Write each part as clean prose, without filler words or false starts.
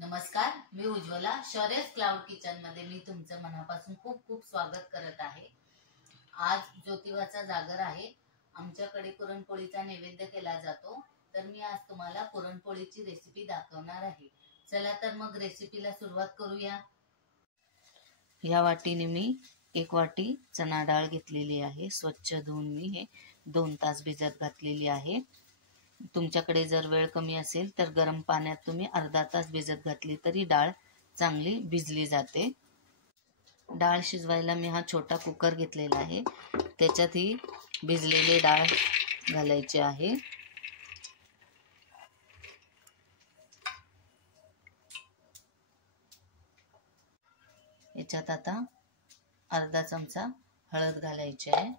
नमस्कार, मी Ujjwala. शौर्यस cloud kitchen मध्ये मी तुमचं मनापासून खूप खूप स्वागत करत आहे. आज ज्योतिबाचा जागर आहे. आमच्याकडे पुरणपोळीचा नैवेद्य केला जातो. तर मी आज तुम्हाला पुरणपोळीची रेसिपी दाखवणार आहे. चला तर मग रेसिपीला सुरुवात करूया. या वाटीने मी 1 वाटी चणा डाळ घेतलेली आहे. स्वच्छ धुवून मी हे 2 तास भिजत घातलेली आहे. तुमच्याकडे जर वेळ कमी असेल तर गरम पाण्यात तुम्ही अर्धा तास भिजत घातली तरी डाळ चांगली भिजली जाते. डाळ शिजवायला मी हा छोटा कुकर घेतलेला आहे. त्याच्यात ही भिजलेली डाळ घालायची आहे. याच्यात आता अर्धा चमचा हळद घालायची आहे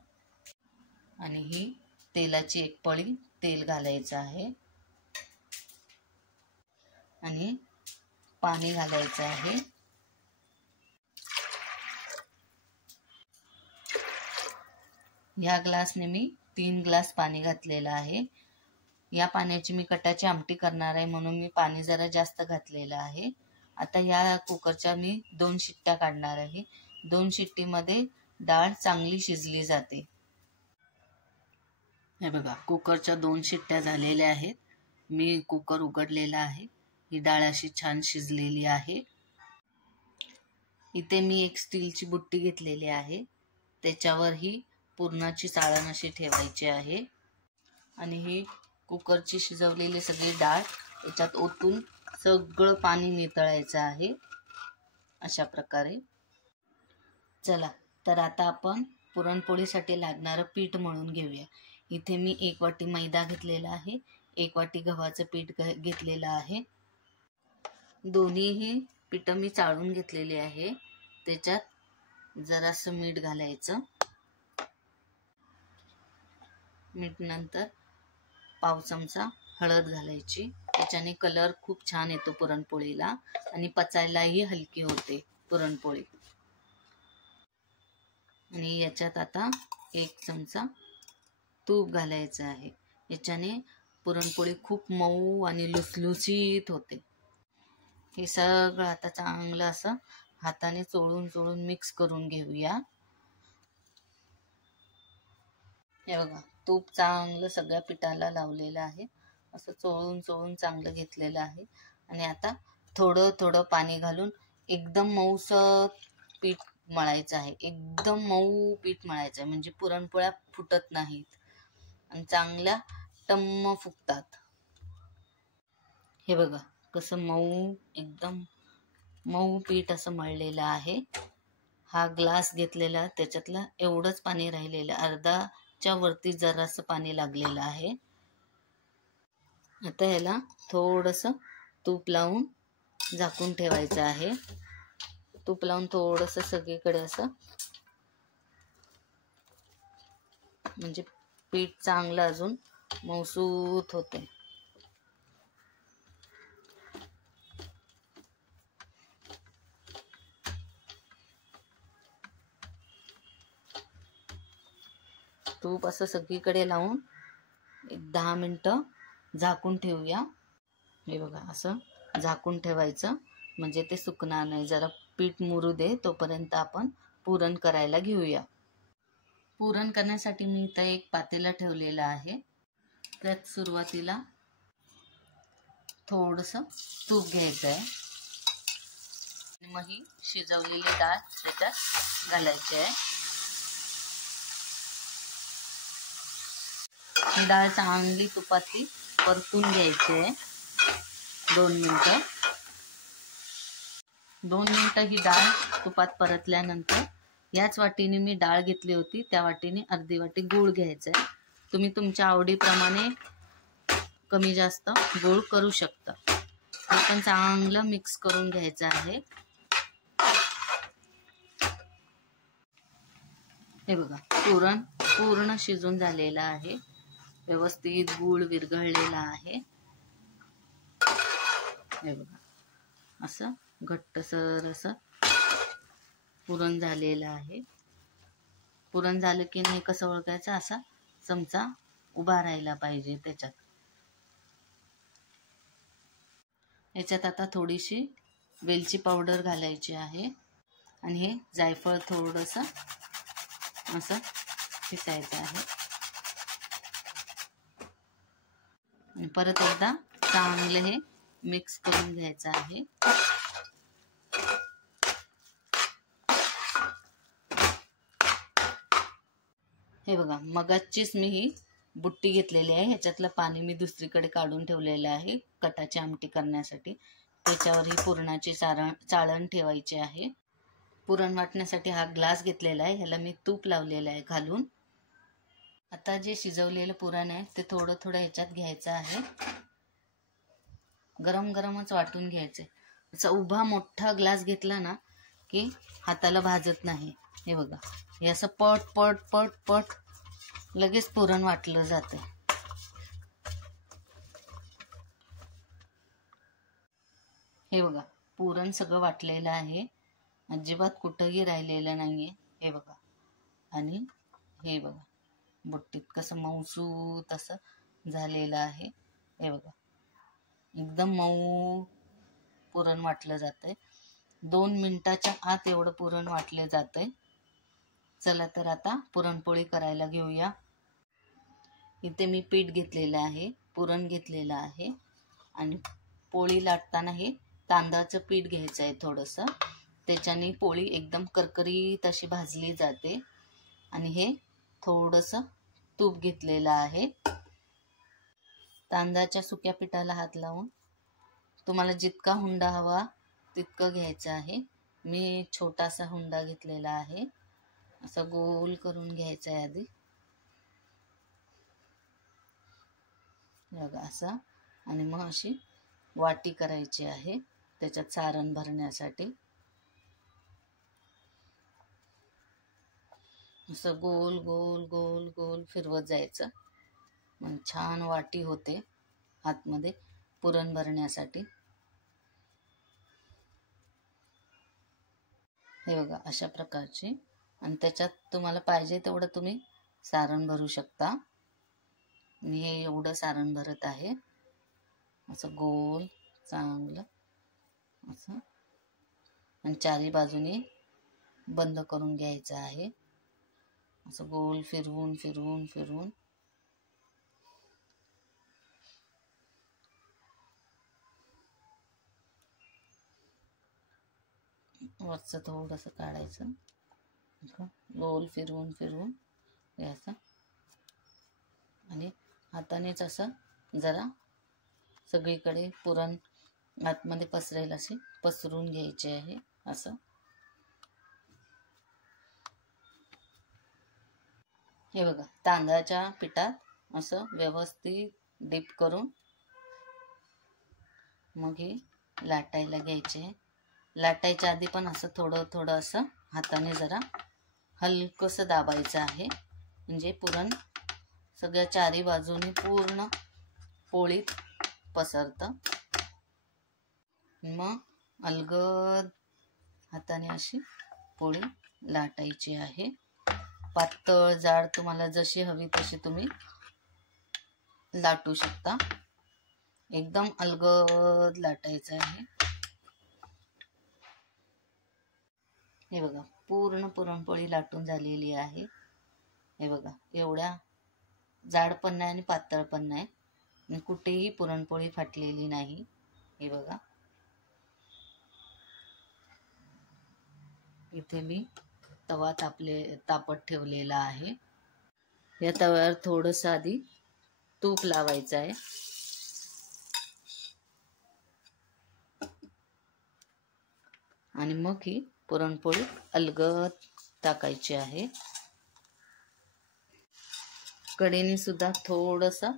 आणि ही तेलाची 1 पळी तेल घालायचं आहे आणि पाणी घालायचं आहे. या ग्लासने मी 3 ग्लास पाणी घातलेलं आहे. या पाण्याची मी कटाची आमटी करणार आहे म्हणून मी पाणी जरा जास्त घातलेलं आहे. आता या कुकरच्या मी 2 शिट्ट्या काढणार आहे. 2 शिट्टीमध्ये डाळ चांगली शिजली जाते. हे बघा, कुकरच्या 2 शिट्ट्या झालेल्या आहेत. मी कुकर उघडलेला आहे. ही डाळ अशी छान शिजलेली आहे. इथे मी एक स्टीलची बुट्टी घेतलेली आहे. त्याच्यावर ही पुरणाची चाळण अशी ठेवायची आहे आणि ही कुकरची शिजवलेली सगळी डाळ याच्यात ओतून सगळं पाणी नितळायचं आहे अशा प्रकारे. चला तर आता आपण पुरणपोळीसाठी लागणारं पीठ मळून घेऊया. इथे मी 1 वाटी मैदा घेतलेला आहे. 1 वाटी गव्हाचं पीठ घेतलेलं आहे. दोन्हीही पीठं मी चाळून घेतलेली आहे. त्याच्यात जरासं मीठ घालायचं. मीठ नंतर पाव चमचा हळद घालायची. त्याच्याने कलर खूप छान येतो पुरणपोळीला आणि पचायलाही हलकी होते पुरणपोळी. आणि याच्यात आता 1 चमचा तूप घालायचं आहे. याच्याने पुरणपोळी खूप मऊ आणि लुसलुसीत होते. हे सगळं आता चांगलं असं हाताने चोळून चोळून मिक्स करून घेऊया. हे बघा, तूप चांगलं सगळ्या पिठाला लावलेलं आहे. असं चोळून चोळून चांगलं घेतलेलं आहे आणि आता थोडं थोडं पाणी घालून एकदम मऊसर पीठ मळायचं आहे. एकदम मऊ पीठ मळायचं आहे म्हणजे पुरणपोळ्या फुटत नाहीत आणि चांगल्या टम्म फुगतात. हे बघा कसं मऊ, एकदम मऊ पीठ असं मळलेलं आहे. हा ग्लास घेतलेला त्याच्यातलं एवढंच पाणी राहिलेलं, अर्धाच्या वरती जरासं पाणी लागलेलं आहे. आता ह्याला थोडंसं तूप लावून झाकून ठेवायचं आहे. तूप लावून थोडंसं सगळीकडे असं म्हणजे पीठ चांगलं अजून मऊसूत होते. तूप असं सगळीकडे लावून 10 मिनिटं झाकून ठेवूया. हे बघा, असं झाकून ठेवायचं म्हणजे ते सुकणार नाही. जरा पीठ मुरू दे तोपर्यंत आपण पुरण करायला घेऊया. पुरण करण्यासाठी मी इथं एक पातेलं ठेवलेलं आहे. त्यात सुरुवातीला थोडंसं तूप घ्यायचं आहे आणि मग ही शिजवलेली डाळ त्याच्यात घालायची आहे. ही डाळ चांगली तुपातली परतून घ्यायची आहे 2 मिनिटं. 2 मिनिटं ही डाळ तुपात परतल्यानंतर याच वाटीने मी डाळ घेतली होती त्या वाटीने अर्धी वाटी गूळ घ्यायचा आहे. तुम्ही तुमच्या आवडीप्रमाणे कमी जास्त गूळ करू शकता. हे पण चांगलं मिक्स करून घ्यायचं आहे. हे बघा, पुरण पूर्ण शिजून झालेलं आहे. व्यवस्थित गूळ विरघळलेला आहे. हे बघा, असं घट्टसर असं पुरण झालेलं आहे. पुरण झालं की नाही कसं ओळखायचं, असा चमचा उभा राहायला पाहिजे त्याच्यात. याच्यात आता थोडीशी वेलची पावडर घालायची आहे आणि हे जायफळ थोडंसं असं पिसायचं आहे आणि परत एकदा चांगलं हे मिक्स करून घ्यायचं आहे. हे बघा, मगाचीच मी ही बुट्टी घेतलेली आहे. ह्याच्यातलं पाणी मी दुसरीकडे काढून ठेवलेलं आहे कटाची आमटी करण्यासाठी. त्याच्यावर ही पुरणाची चाळण ठेवायची आहे. पुरण वाटण्यासाठी हा ग्लास घेतलेला आहे, ह्याला मी तूप लावलेलं आहे घालून. आता जे शिजवलेलं पुरण आहे ते थोडं थोडं ह्याच्यात घ्यायचं आहे. गरम गरमच वाटून घ्यायचे. असा उभा मोठा ग्लास घेतला ना की हाताला भाजत नाही. हे बघा, हे असं पट पट पट पट लगेच पुरण वाटलं जातं. हे बघा, पुरण सगळं वाटलेलं आहे, अजिबात कुठंही राहिलेलं नाहीये. हे बघा, आणि हे बघा बुट्टीत कसं मऊसूत असं झालेलं आहे. हे बघा, एकदम मऊ पुरण वाटलं जातंय. 2 मिनिटाच्या आत एवढं पुरण वाटले जातंय. चला तर आता पुरणपोळी करायला घेऊया. इथे मी पीठ घेतलेलं आहे, पुरण घेतलेलं आहे आणि पोळी लाटताना हे तांदळाचं पीठ घ्यायचं आहे थोडंसं. त्याच्याने पोळी एकदम करकरीत अशी भाजली जाते. आणि हे थोडंसं तूप घेतलेलं आहे. तांदळाच्या सुक्या पिठाला हात लावून तुम्हाला जितका हुंडा हवा तितकं घ्यायचं आहे. मी छोटासा हुंडा घेतलेला आहे. असं गोल करून घ्यायचं आहे आधी, बघा असं. आणि मग अशी वाटी करायची आहे त्याच्यात सारण भरण्यासाठी. असं गोल गोल गोल गोल फिरवत जायचं, मग छान वाटी होते आतमध्ये पुरण भरण्यासाठी. हे बघा अशा प्रकारची. आणि त्याच्यात तुम्हाला पाहिजे तेवढं तुम्ही सारण भरू शकता. मी हे एवढं सारण भरत आहे, असं गोल चांगलं असं. आणि चारी बाजूने बंद करून घ्यायचं आहे, असं गोल फिरवून फिरवून फिरवून. वरचं थोडंसं काढायचं, गोल फिरवून फिरवून घ्यायचं आणि हातानेच असं जरा सगळीकडे पुरण आतमध्ये पसरेल असे पसरून घ्यायचे आहे असं. हे बघा, तांदळाच्या पिठात असं व्यवस्थित डीप करून मग हे लाटायला घ्यायचे. लाटायच्या आधी पण असं थोडं थोडं असं हाताने जरा हलकंसं दाबायचं आहे, म्हणजे पुरण सगळ्या चारी बाजूनी पूर्ण पोळीत पसरतं. मग अलगद हाताने अशी पोळी लाटायची आहे. पातळ जाड तुम्हाला जशी हवी तशी तुम्ही लाटू शकता. एकदम अलगद लाटायचं आहे. हे बघा, पूर्ण पुरणपोळी लाटून झालेली आहे. हे बघा, एवढ्या जाड पण नाही आणि पातळ पण नाही, आणि कुठेही पुरणपोळी फाटलेली नाही. हे बघा, इथे मी तवा तापत ठेवलेला आहे. या तव्यावर थोडंसं आधी तूप लावायचं आहे. आणि मग ही पुरणपोळी अलगद टाकायची आहे. कढईने सुद्धा थोडंसं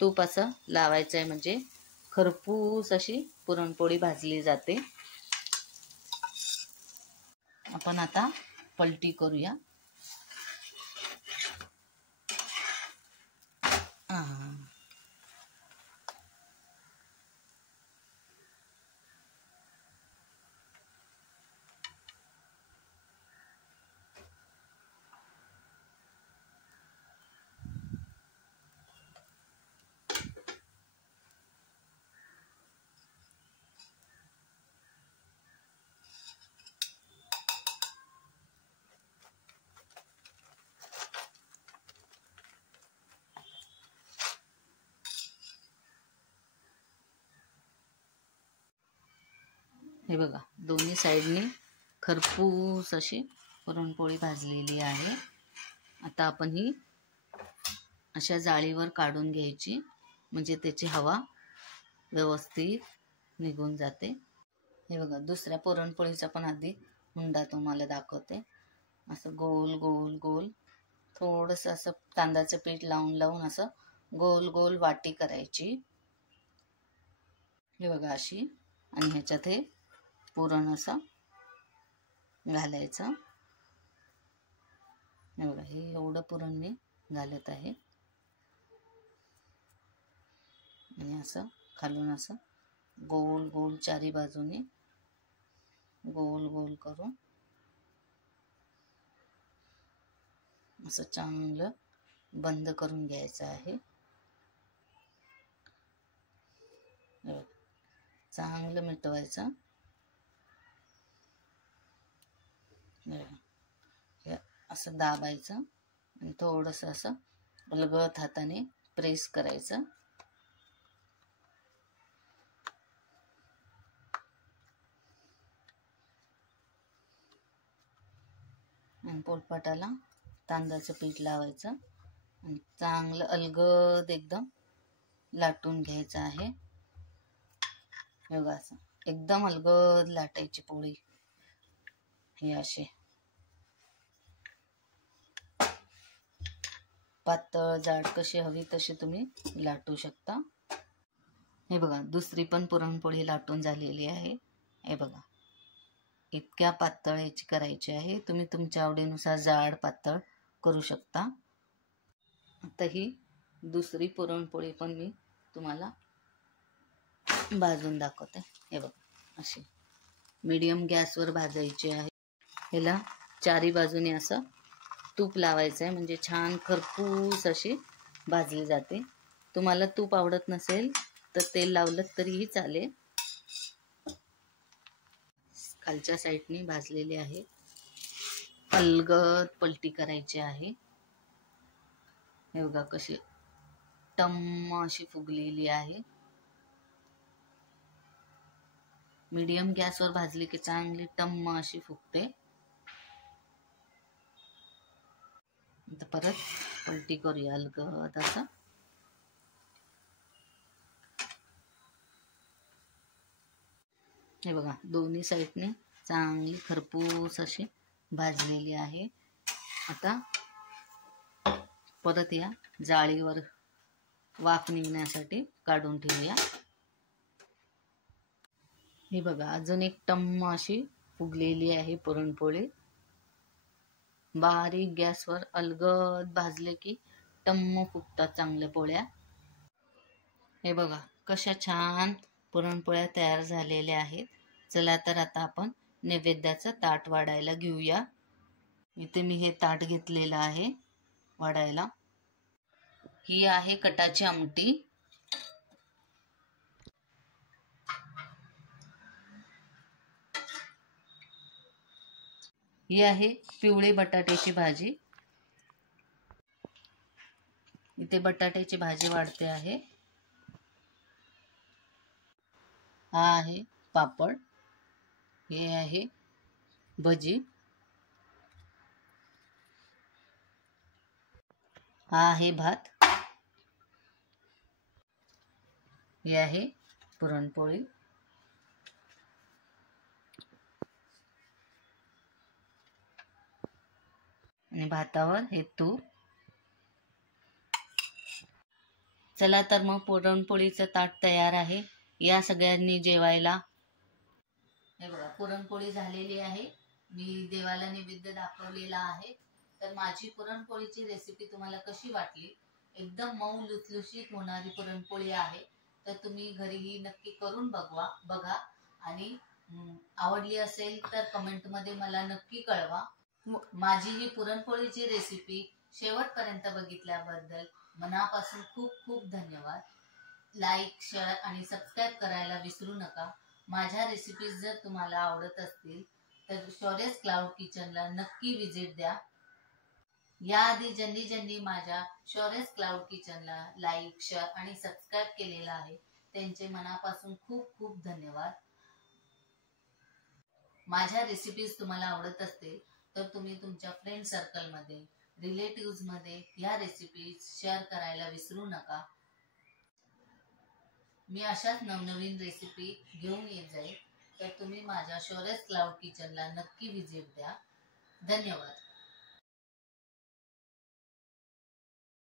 तूप असं लावायचं आहे, म्हणजे खरपूस अशी पुरणपोळी भाजली जाते. आपण आता पलटी करूया. हे बघा, दोन्ही साईडनी खरपूस अशी पुरणपोळी भाजलेली आहे. आता आपण ही अशा जाळीवर काढून घ्यायची, म्हणजे त्याची हवा व्यवस्थित निघून जाते. हे बघा, दुसऱ्या पुरणपोळीचा पण आधी हुंडा तुम्हाला दाखवते. असं गोल गोल गोल थोडंसं असं तांदळाचं पीठ लावून लावून असं गोल गोल वाटी करायची. हे बघा अशी, आणि ह्याच्यात हे पुरण असं घालायचं. हे बघा, हे एवढं पुरण मी घालत आहे, आणि असं खालून असं गोल गोल चारी बाजूने गोल गोल करून असं चांगलं बंद करून घ्यायचं आहे. चांगलं मिटवायचं. असं दाबायचं आणि थोडंसं असं अलगद हाताने प्रेस करायचं. आणि पोळपाटाला तांदळाचं पीठ लावायचं आणि चांगलं अलगद एकदम लाटून घ्यायचं आहे. हे बघा, असं एकदम अलगद लाटायची पोळी. हे असे पातळ जाड कशी हवी तशी तुम्ही लाटू शकता. हे बघा, दुसरी पण पुरणपोळी लाटून झालेली आहे. हे बघा, इतक्या पातळ याची करायची आहे. तुम्ही तुमच्या आवडीनुसार जाड पातळ करू शकता. आता ही दुसरी पुरणपोळी पण मी तुम्हाला भाजून दाखवते. हे बघा, अशी मीडियम गॅसवर भाजायची आहे. ह्याला चारी बाजूने असं तूप लावायचं आहे, म्हणजे छान खरपूस अशी भाजली जाते. तुम्हाला तूप आवडत नसेल तर तेल लावलं तरीही चालेल. खालच्या साईडने भाजलेली आहे, अलगद पलटी करायची आहे. हे बघा कशी टम्म अशी फुगलेली आहे. मीडियम गॅसवर भाजली की चांगली टम्म अशी फुगते. आता परत पलटी करूया अलगद असं. हे बघा, दोन्ही साईडने चांगली खरपूस अशी भाजलेली आहे. आता परत या जाळीवर वाफ निघण्यासाठी काढून ठेवूया. हे बघा, अजून एक टम्म अशी फुगलेली आहे पुरणपोळी. बारीक गॅसवर अलगद भाजले की टम्म फुगतात चांगल्या पोळ्या. हे बघा, कशा छान पुरणपोळ्या तयार झालेल्या आहेत. चला तर आता आपण नैवेद्याचं ताट वाढायला घेऊया. इथे मी हे ताट घेतलेलं आहे वाढायला. ही आहे कटाची आमटी. ही आहे पिवळी बटाट्याची भाजी. इथे बटाट्याची भाजी वाढते आहे. हा आहे पापड. हे आहे भजी. हा आहे भात. हे आहे पुरणपोळी. आणि भातावर हे तूप. चला तर मग पुरणपोळीचं ताट तयार आहे. या सगळ्यांनी जेवायला. हे बघा, पुरणपोळी झालेली आहे. मी देवाला नैवेद्य दाखवलेला आहे. तर माझी पुरणपोळीची रेसिपी तुम्हाला कशी वाटली? एकदम मऊ लुसलुशीत होणारी पुरणपोळी आहे. तर तुम्ही घरीही नक्की करून बघा आणि आवडली असेल तर कमेंटमध्ये मला नक्की कळवा. माझी ही पुरणपोळीची रेसिपी शेवटपर्यंत बघितल्याबद्दल मनापासून खूप खूप धन्यवाद. लाईक, शेअर आणि सबस्क्राईब करायला विसरू नका. माझ्या रेसिपीज जर तुम्हाला आवडत असतील तर शौर्यस क्लाउड किचनला नक्की विजिट द्या. याआधी ज्यांनी माझ्या शौर्यस क्लाउड किचनला लाईक, शेअर आणि सबस्क्राईब केलेला आहे त्यांचे मनापासून खूप खूप धन्यवाद. माझ्या रेसिपीज तुम्हाला आवडत असतील तर तुम्ही तुमच्या फ्रेंड सर्कलमध्ये, रिलेटिव्हजमध्ये ह्या रेसिपीज शेअर करायला विसरू नका. मी अशाच नवनवीन रेसिपी घेऊन येत जाईल, तर तुम्ही माझ्या शौर्यस क्लाउड किचनला नक्की व्हिजिट द्या. धन्यवाद.